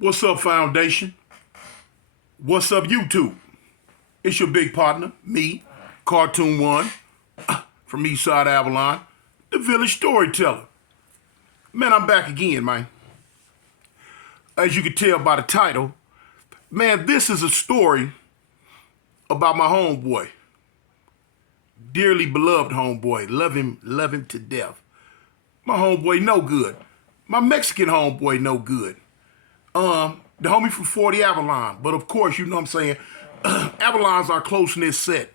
What's up, Foundation? What's up, YouTube? It's your big partner, me, Cartoon One, from East.STR.AVALON, the village storyteller. Man, I'm back again, man. As you can tell by the title, man, this is a story about my homeboy. Dearly beloved homeboy. Love him to death. My homeboy No Good. My Mexican homeboy No Good. The homie from 40th Avalon. But of course, you know what I'm saying, Avalon's our close-knit set.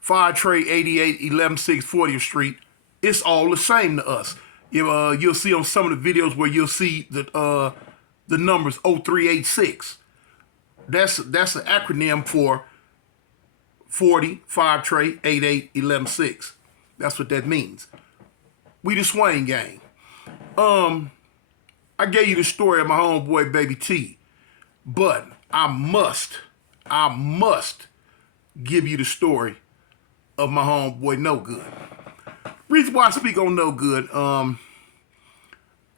5 Trey 88 116 40th Street. It's all the same to us. You'll see on some of the videos where you'll see the numbers 0386. That's an acronym for 40 5 Trey 88 116. That's what that means. We the Swain gang. I gave you the story of my homeboy Baby T, but I must give you the story of my homeboy No Good. Reason why I speak on No Good,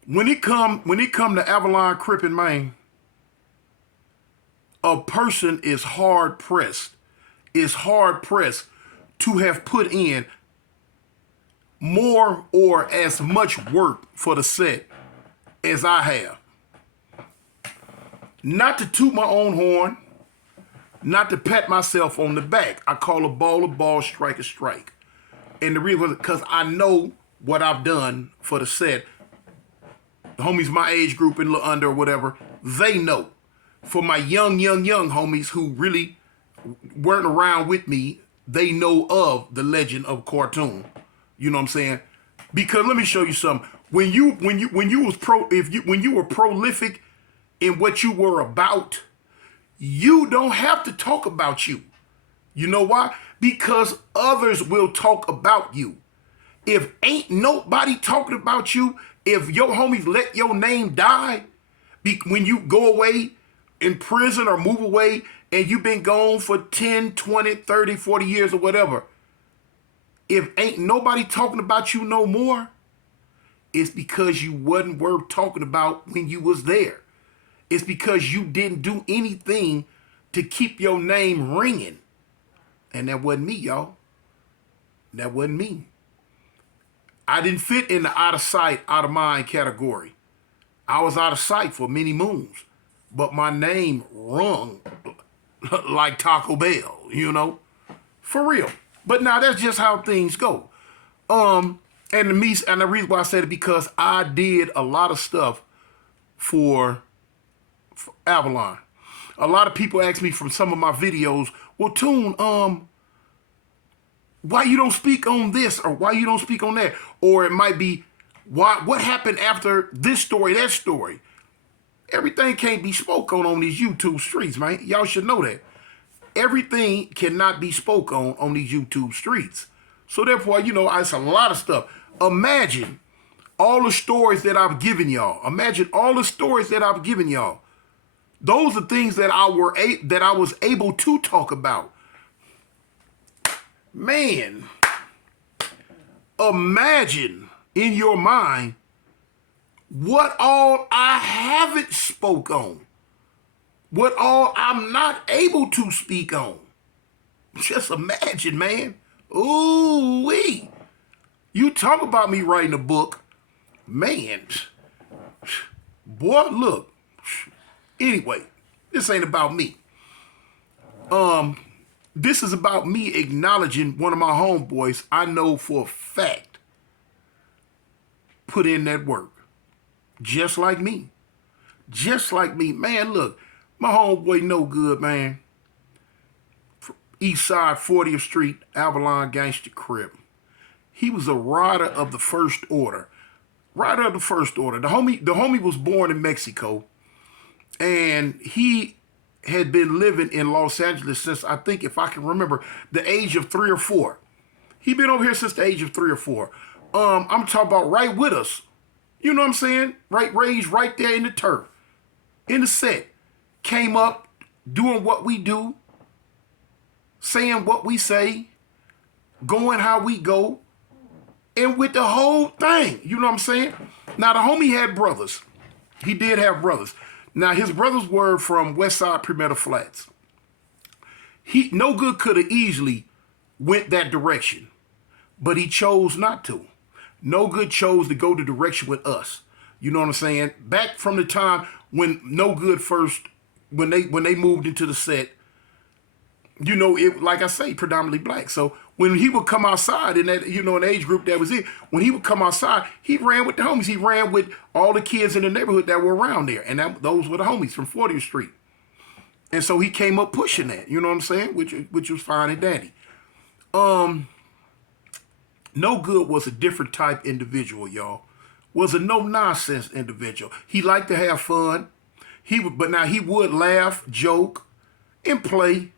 when it come to Avalon, Crip, and Maine, a person is hard pressed to have put in more or as much work for the set as I have. Not to toot my own horn, not to pat myself on the back. I call a ball, strike a strike. And the reason was because I know what I've done for the set. The homies my age group and little under or whatever, they know. For my young homies who really weren't around with me, they know of the legend of cartoon. You know what I'm saying? Because let me show you something. When you were prolific in what you were about, you don't have to talk about you. You know why? Because others will talk about you. If ain't nobody talking about you, if your homies let your name die, when you go away in prison or move away and you've been gone for 10, 20, 30, 40 years or whatever, if ain't nobody talking about you no more, it's because you wasn't worth talking about when you was there. It's because you didn't do anything to keep your name ringing. And that wasn't me, y'all. That wasn't me. I didn't fit in the out of sight, out of mind category. I was out of sight for many moons. But my name rung like Taco Bell, you know? For real. But now that's just how things go. And the reason why I said it because I did a lot of stuff for Avalon. A lot of people ask me from some of my videos, well, Toon, why you don't speak on this or why you don't speak on that? Or it might be, what happened after this story, that story? Everything can't be spoke on these YouTube streets, man. Y'all should know that. Everything cannot be spoke on these YouTube streets. So therefore, you know, it's a lot of stuff. Imagine all the stories that I've given y'all. Imagine all the stories that I've given y'all. Those are things that I was able to talk about. Man, imagine in your mind what all I haven't spoke on. What all I'm not able to speak on. Just imagine, man. Ooh-wee. You talk about me writing a book. Man. Boy, look. Anyway, this ain't about me. This is about me acknowledging one of my homeboys I know for a fact put in that work. Just like me. Just like me. Man, look. My homeboy No Good, man. East side 40th Street, Avalon Gangsta Crip. He was a rider of the first order. Rider of the first order. The homie was born in Mexico. And he had been living in Los Angeles since, I think, if I can remember, the age of 3 or 4. He been over here since the age of 3 or 4. I'm talking about right with us. You know what I'm saying? Right, raised right there in the turf. In the set. Came up doing what we do. Saying what we say. Going how we go. And with the whole thing. You know what I'm saying? Now, the homie had brothers. He did have brothers. Now, his brothers were from West Side Premeta Flats. No Good could have easily went that direction, but he chose not to. No Good chose to go the direction with us. You know what I'm saying? Back from the time when No Good first, when they moved into the set, you know, it, like I say, predominantly black. So when he would come outside in that, you know, an age group that was it, when he would come outside, he ran with the homies. He ran with all the kids in the neighborhood that were around there. And those were the homies from 40th Street. And so he came up pushing that, you know what I'm saying? Which was fine and dandy. No Good was a different type individual, y'all. Was a no-nonsense individual. He liked to have fun. But now he would laugh, joke, and play.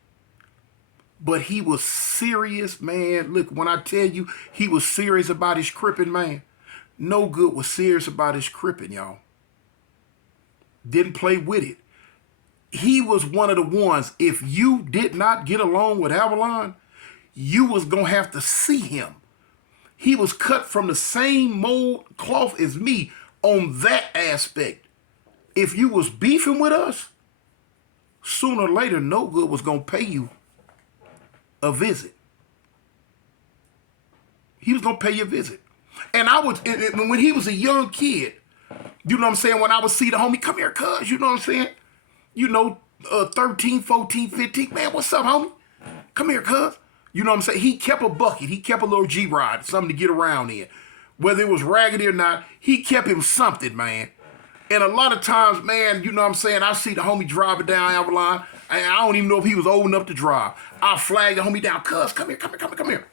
But he was serious, man. Look, when I tell you he was serious about his cripping, man, No Good was serious about his cripping, y'all. Didn't play with it. He was one of the ones, if you did not get along with Avalon, you was going to have to see him. He was cut from the same mold cloth as me on that aspect. If you was beefing with us, sooner or later, No Good was going to pay you a visit. He was going to pay you a visit. And when he was a young kid, you know what I'm saying? When I would see the homie, come here, cuz, you know what I'm saying? You know, 13, 14, 15, man, what's up, homie? Come here, cuz. You know what I'm saying? He kept a bucket. He kept a little G-Rod, something to get around in. Whether it was raggedy or not, he kept him something, man. And a lot of times, man, you know what I'm saying, I see the homie driving down Avalon, and I don't even know if he was old enough to drive. I flag the homie down, cuz, come here.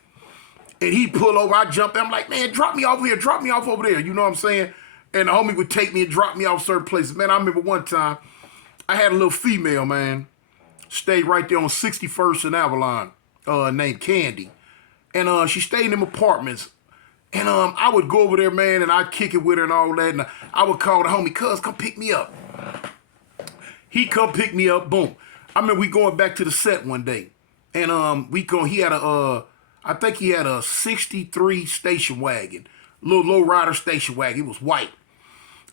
And he pull over, I jump in, I'm like, man, drop me off here, drop me off over there, you know what I'm saying? And the homie would take me and drop me off certain places. Man, I remember one time, I had a little female, man, stayed right there on 61st and Avalon, named Candy. And she stayed in them apartments. And I would go over there, man, and I'd kick it with her and all that. And I would call the homie, cuz, come pick me up. He come pick me up, boom. I remember we going back to the set one day. And he had I think he had a 63 station wagon. Little low rider station wagon. It was white.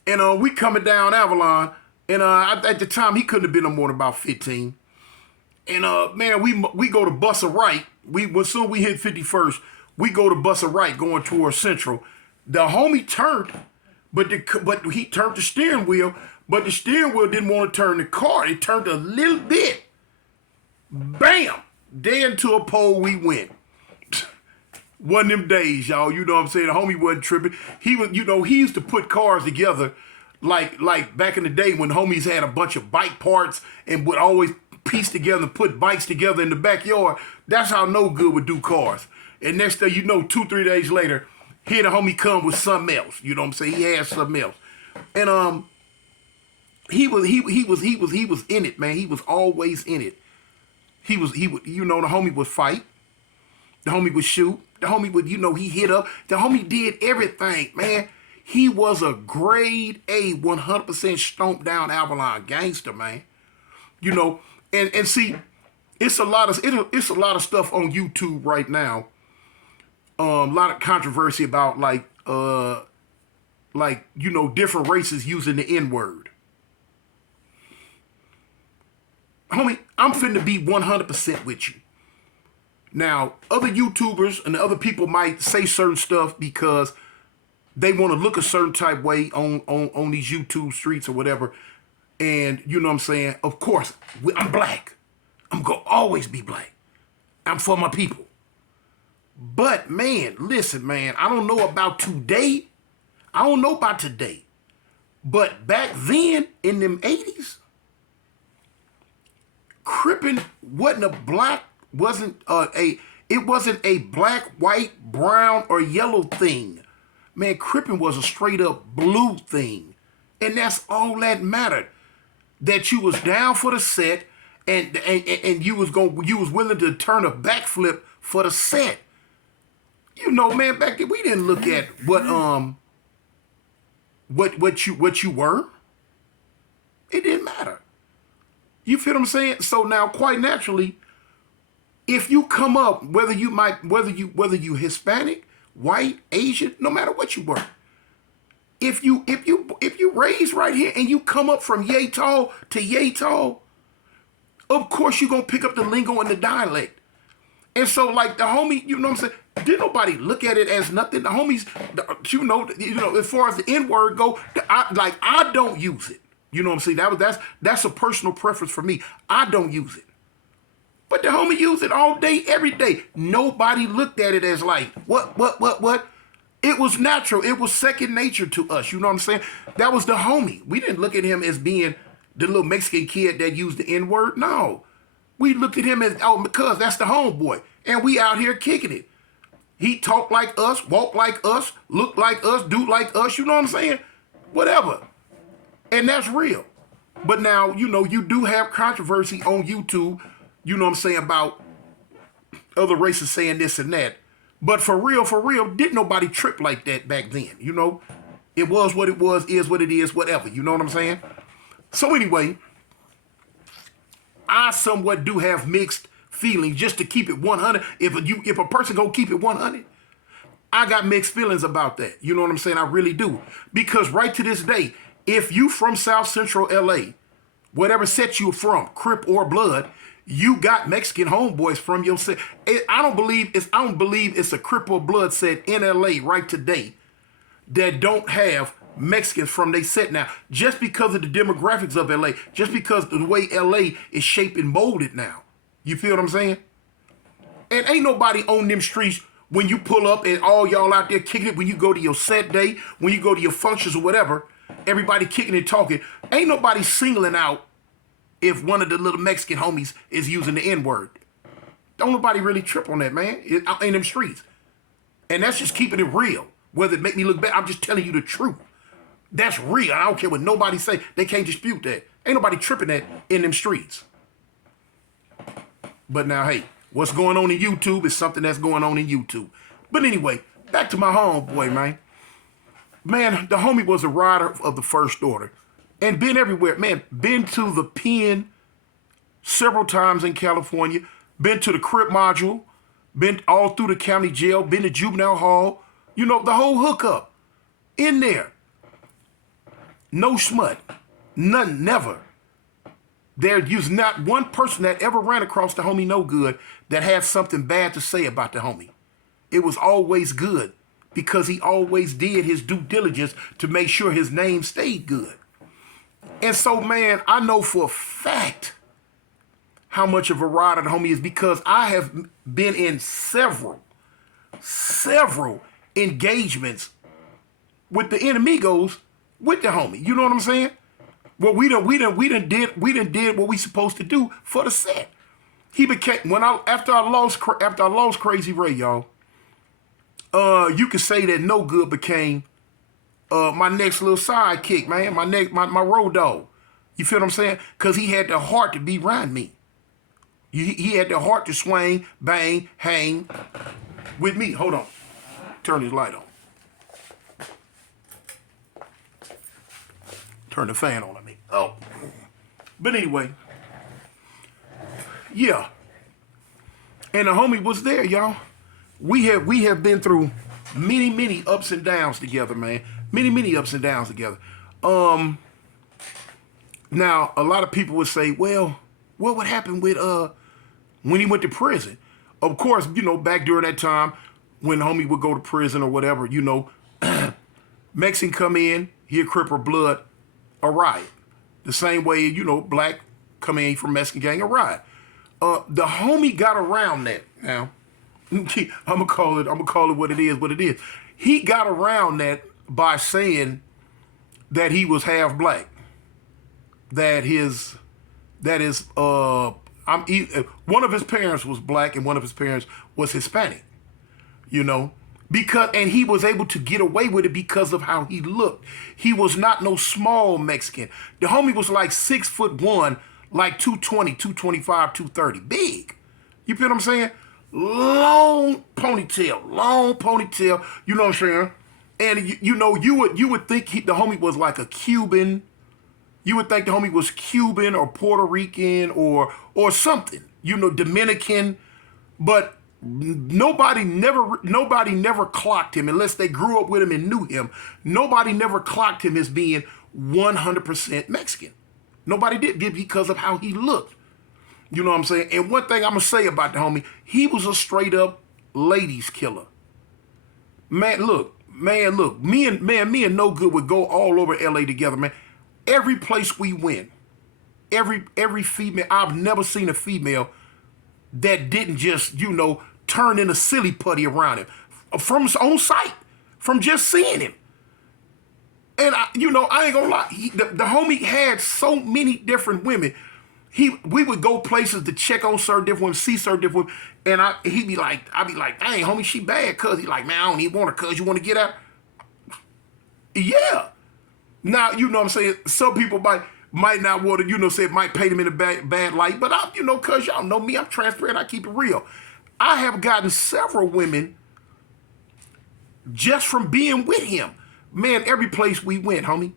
And we coming down Avalon. And at the time, he couldn't have been no more than about 15. And man, we go to Bussa Right. As soon as we hit 51st, we go to Bussa Right going towards Central. The homie turned, but he turned the steering wheel, but the steering wheel didn't want to turn the car. It turned a little bit. Bam! Dead into a pole we went. One of them days, y'all. You know what I'm saying? The homie wasn't tripping. He was, you know, he used to put cars together like back in the day when homies had a bunch of bike parts and would always piece together and put bikes together in the backyard. That's how No Good would do cars. And next thing you know, 2-3 days later, here the homie come with something else. You know what I'm saying? He had something else. And he was in it, man. He was always in it. He would, you know, the homie would fight. The homie would shoot. The homie would, you know, he hit up. The homie did everything, man. He was a grade A, 100% stomped down Avalon gangster, man. You know, and see, it's a lot of stuff on YouTube right now. A lot of controversy about like you know, different races using the N-word. Homie, I'm finna be 100% with you. Now, other YouTubers and other people might say certain stuff because they want to look a certain type way on these YouTube streets or whatever. And you know what I'm saying? Of course, I'm black. I'm going to always be black. I'm for my people. But, man, listen, man, I don't know about today. I don't know about today. But back then, in them 80s, cripping wasn't a black, it wasn't a black, white, brown, or yellow thing. Man, cripping was a straight up blue thing. And that's all that mattered. That you was down for the set and you was willing to turn a backflip for the set. You know, man, back then we didn't look at what you were. It didn't matter. You feel what I'm saying? So now, quite naturally, if you come up, whether you Hispanic, white, Asian, no matter what you were, If you raise right here and you come up from yay tall to yay tall, of course you're gonna pick up the lingo and the dialect. And so like the homie, you know what I'm saying? Didn't nobody look at it as nothing. The homies, as far as the N-word go, I don't use it. You know what I'm saying? That's a personal preference for me. I don't use it. But the homie used it all day, every day. Nobody looked at it as like, what? It was natural. It was second nature to us. You know what I'm saying? That was the homie. We didn't look at him as being the little Mexican kid that used the N-word. No. We looked at him as, because that's the homeboy. And we out here kicking it. He talk like us, walk like us, look like us, do like us. You know what I'm saying? Whatever. And that's real. But now, you do have controversy on YouTube, you know what I'm saying, about other races saying this and that. But for real, didn't nobody trip like that back then, It was what it was, is what it is, whatever. You know what I'm saying? So anyway, I somewhat do have mixed feelings, just to keep it 100. If a person gonna keep it 100, I got mixed feelings about that. You know what I'm saying? I really do. Because right to this day, if you from South Central LA, whatever set you from, Crip or Blood, you got Mexican homeboys from your set. I don't believe it's a Crip or Blood set in LA right today that don't have Mexicans from they set now. Just because of the demographics of LA, just because of the way LA is shaped and molded now. You feel what I'm saying? And ain't nobody on them streets when you pull up and all y'all out there kicking it, when you go to your set day, when you go to your functions or whatever, everybody kicking and talking. Ain't nobody singling out if one of the little Mexican homies is using the N-word. Don't nobody really trip on that, man, in them streets. And that's just keeping it real. Whether it make me look bad, I'm just telling you the truth. That's real. I don't care what nobody say. They can't dispute that. Ain't nobody tripping that in them streets. But now, hey, what's going on in YouTube is something that's going on in YouTube. But anyway, back to my homeboy, man. Man, the homie was a rider of the first order. And been everywhere. Man, been to the pen several times in California. Been to the Crip module. Been all through the county jail. Been to juvenile hall. The whole hookup. In there. No smut. None, never. There's not one person that ever ran across the homie No Good that had something bad to say about the homie. It was always good because he always did his due diligence to make sure his name stayed good. And so, man, I know for a fact how much of a rider the homie is because I have been in several engagements with the enemigos with the homie. You know what I'm saying? Well, we done did what we supposed to do for the set. He became after I lost Crazy Ray, y'all. You could say that No Good became my next little sidekick, man. My road dog. You feel what I'm saying? Because he had the heart to be around me. He had the heart to swing, bang, hang with me. Hold on. Turn his light on. Turn the fan on me. Oh. But anyway. Yeah. And the homie was there, y'all. We have been through many ups and downs together, man. Many ups and downs together. Now, a lot of people would say, well, what would happen with when he went to prison? Of course, back during that time when homie would go to prison or whatever, Mexican come in, he a Crip or Blood, a riot. The same way, black come in from Mexican gang, a riot. The homie got around that. Now, I'm gonna call it what it is. He got around that by saying that he was half black. That one of his parents was black and one of his parents was Hispanic. And he was able to get away with it because of how he looked. He was not no small Mexican. The homie was like 6'1", like 220, 225, 230. Big. You feel what I'm saying? Long ponytail. You know what I'm saying? And you would think the homie was like a Cuban. You would think the homie was Cuban or Puerto Rican or something. Dominican. But Nobody never clocked him unless they grew up with him and knew him. Nobody never clocked him as being 100% Mexican. Nobody did because of how he looked. You know what I'm saying? And one thing I'm going to say about the homie, he was a straight up ladies killer. Man, look, me and No Good would go all over LA together, man. Every place we went, every female, I've never seen a female that didn't just, turn in a silly putty around him from on sight, from just seeing him. And I ain't gonna lie, the homie had so many different women. We would go places to check on certain different women, see certain different women, and I'd be like, dang, homie, she bad, cuz. He like, man, I don't even want her, cuz. You want to get out? Yeah. Now, you know what I'm saying? Some people might not want to, say it might paint him in a bad light, but cuz y'all know me, I'm transparent, I keep it real. I have gotten several women just from being with him. Man, every place we went, homie.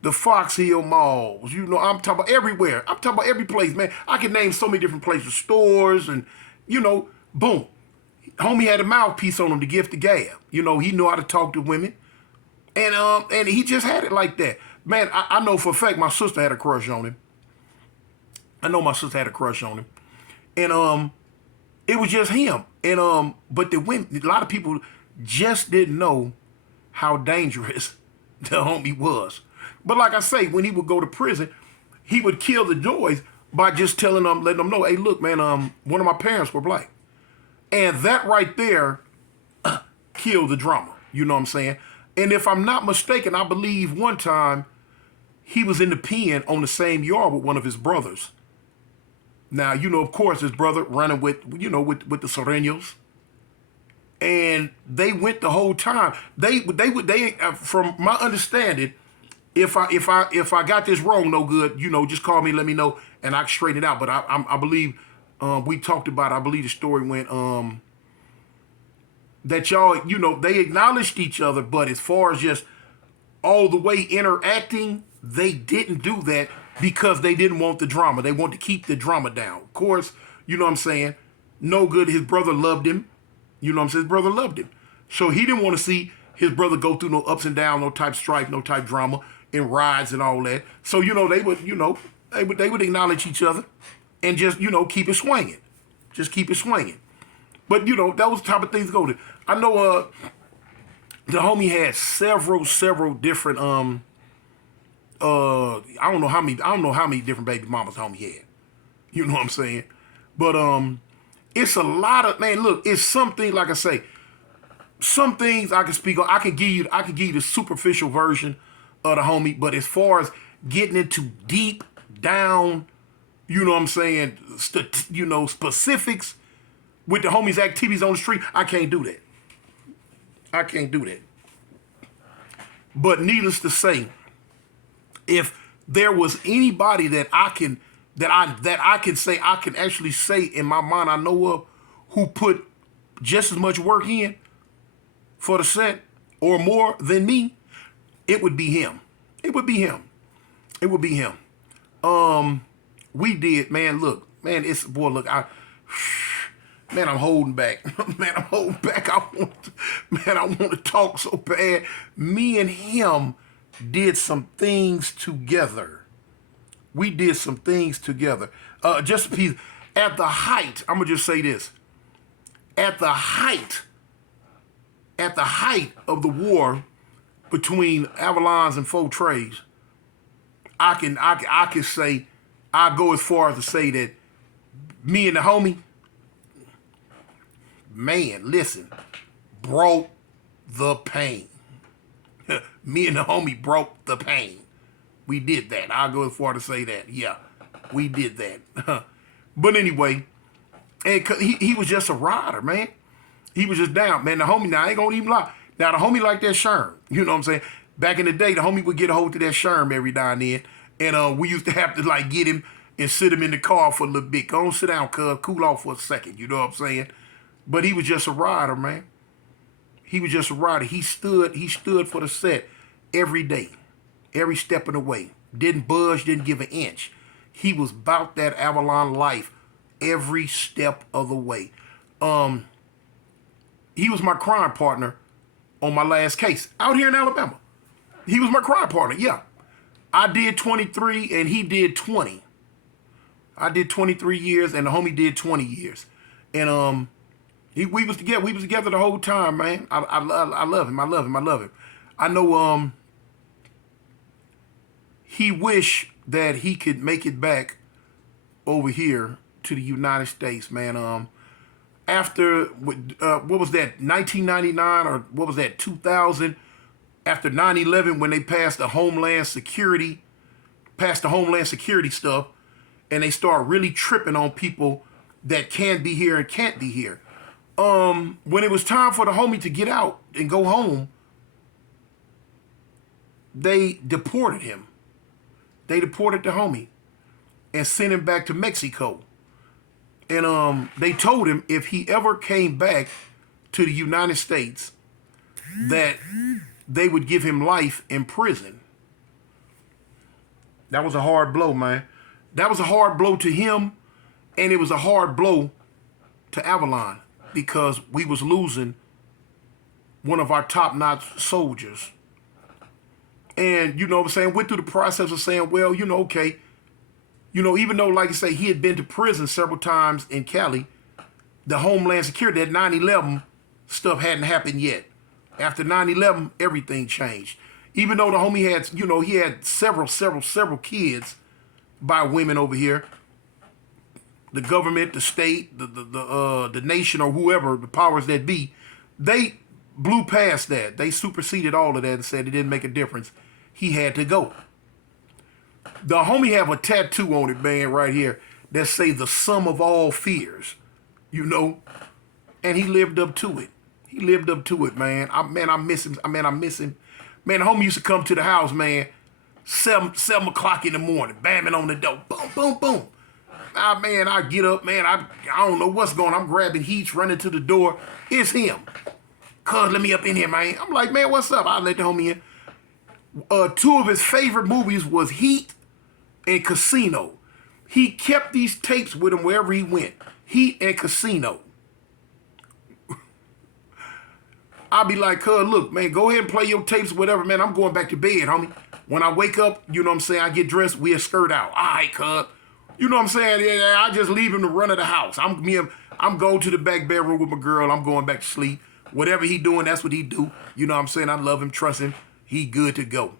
The Fox Hill malls, I'm talking about everywhere. I'm talking about every place, man. I can name so many different places, stores, and, boom. Homie had a mouthpiece on him to give the gab. He knew how to talk to women. And he just had it like that. Man, I know for a fact my sister had a crush on him. I know my sister had a crush on him. And it was just him. And but the women, a lot of people just didn't know how dangerous the homie was. But like I say, when he would go to prison, he would kill the joys by just letting them know, hey, look, man, one of my parents were black. And that right there killed the drama. You know what I'm saying? And if I'm not mistaken, I believe one time he was in the pen on the same yard with one of his brothers. Now, of course, his brother running with the Sureños. And they went the whole time. They from my understanding, if I got this wrong, No Good, just call me, let me know, and I can straighten it out. But I believe we talked about, I believe the story went that y'all, they acknowledged each other, but as far as just all the way interacting, they didn't do that because they didn't want the drama. They wanted to keep the drama down. Of course, you know what I'm saying? No Good, his brother loved him. You know what I'm saying? His brother loved him. So he didn't want to see his brother go through no ups and downs, no type strife, no type drama, and rides and all that. So, they would acknowledge each other and just, keep it swinging. Just keep it swinging. But, that was the type of things to go to. I know the homie had several different, I don't know how many different baby mamas the homie had. You know what I'm saying? But, it's a lot of, man, look, it's something, like I say, some things I can speak on. I can give you the superficial version of the homie, but as far as getting into deep down, you know what I'm saying, specifics with the homie's activities on the street, I can't do that. I can't do that. But needless to say, if there was anybody that I can actually say in my mind I know of who put just as much work in for the set or more than me, it would be him. It would be him. It would be him. We did, man, look, man, I'm holding back. Man, I'm holding back. I want to talk so bad. Me and him did some things together. We did some things together. Just a piece. At the height, I'm going to just say this. At the height of the war between Avalons and Faux Trays, I can say, I go as far as to say that me and the homie, man, listen, broke the pain. Me and the homie broke the pain. We did that. I'll go as far to say that. Yeah, we did that. But anyway, and he was just a rider, man. He was just down. Man, the homie, now I ain't gonna even lie. Now the homie like that Sherm. You know what I'm saying? Back in the day, the homie would get a hold of that Sherm every now and then. And we used to have to like get him and sit him in the car for a little bit. Go on, sit down, cuz, cool off for a second. You know what I'm saying? But he was just a rider, man. He was just a rider. He stood for the set every day, every step of the way. Didn't budge, didn't give an inch. He was about that Avalon life every step of the way. He was my crime partner on my last case out here in Alabama. He was my crime partner, yeah. I did 23 and he did 20. I did 23 years and the homie did 20 years. And we was together. We was together the whole time, man. I love him. I love him. I love him. I know he wished that he could make it back over here to the United States, man. After what was that, 1999 or what was that, 2000? After 9/11, when they passed the Homeland Security stuff, and they start really tripping on people that can be here and can't be here. When it was time for the homie to get out and go home, they deported him. They deported the homie and sent him back to Mexico. And they told him if he ever came back to the United States, that they would give him life in prison. That was a hard blow, man. That was a hard blow to him, and it was a hard blow to Avalon because we was losing one of our top-notch soldiers. And, you know what I'm saying, went through the process of saying, well, you know, okay, you know, even though, like I say, he had been to prison several times in Cali, the Homeland Security, that 9/11 stuff hadn't happened yet. After 9/11, everything changed. Even though the homie had, you know, he had several kids by women over here. The government, the state, the nation, or whoever, the powers that be, they blew past that. They superseded all of that and said it didn't make a difference. He had to go. The homie have a tattoo on it, man, right here, that say the sum of all fears, you know, and he lived up to it. He lived up to it, man. I miss him. I miss him. Man, the homie used to come to the house, man, 7 o'clock in the morning, banging on the door. Boom, boom, boom. Man, I get up, man. I don't know what's going on. I'm grabbing heats, running to the door. It's him. Cuz, let me up in here, man. I'm like, man, what's up? I let the homie in. 2 of his favorite movies was Heat and Casino. He kept these tapes with him wherever he went. Heat and Casino. I'll be like, cuz, look, man, go ahead and play your tapes, whatever, man. I'm going back to bed, homie. When I wake up, you know what I'm saying, I get dressed, we'll skirt out. All right, cuz. You know what I'm saying? Yeah, I just leave him to run of the house. I'm going to the back bedroom with my girl. I'm going back to sleep. Whatever he doing, that's what he do. You know what I'm saying? I love him, trust him. He good to go.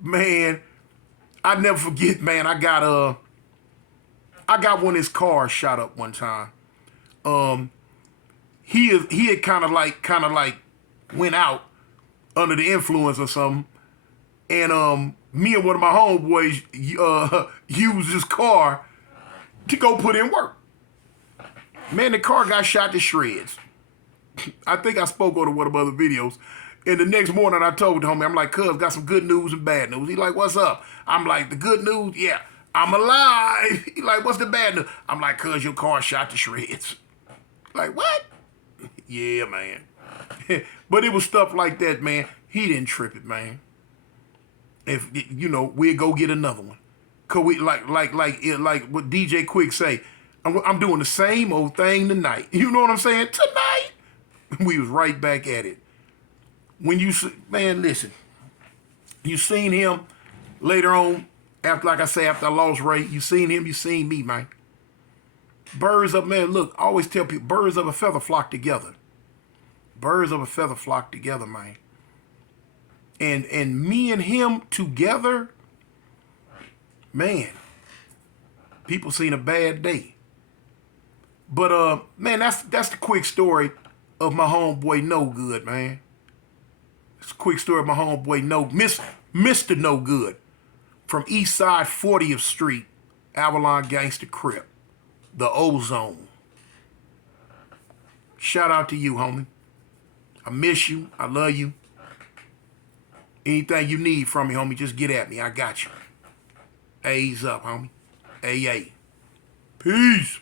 Man, I never forget, man, I got one of his cars shot up one time. He had kind of like went out under the influence or something, and me and one of my homeboys used his car to go put in work. Man, the car got shot to shreds. I think I spoke on one of my other videos. And the next morning I told the homie, I'm like, cuz, got some good news and bad news. He like, what's up? I'm like, the good news? Yeah, I'm alive. He like, what's the bad news? I'm like, cuz, your car shot to shreds. Like, what? Yeah, man. But it was stuff like that, man. He didn't trip it, man. If, you know, we'll go get another one. Cause we like what DJ Quick say, I'm doing the same old thing tonight. You know what I'm saying? Tonight. We was right back at it. When you, man, listen, you seen him later on, after, like I say, after I lost Ray, you seen him, you seen me, man. Birds of, man, look, I always tell people, birds of a feather flock together. Birds of a feather flock together, man. And me and him together, man, people seen a bad day. But, man, that's the quick story of my homeboy No Good, man. It's a quick story of my homeboy Mr.NO.GOOD from East Side 40th Street, Avalon Gangsta Crip, the Ozone. Shout out to you, homie. I miss you. I love you. Anything you need from me, homie, just get at me. I got you. A's up, homie. AA. Peace.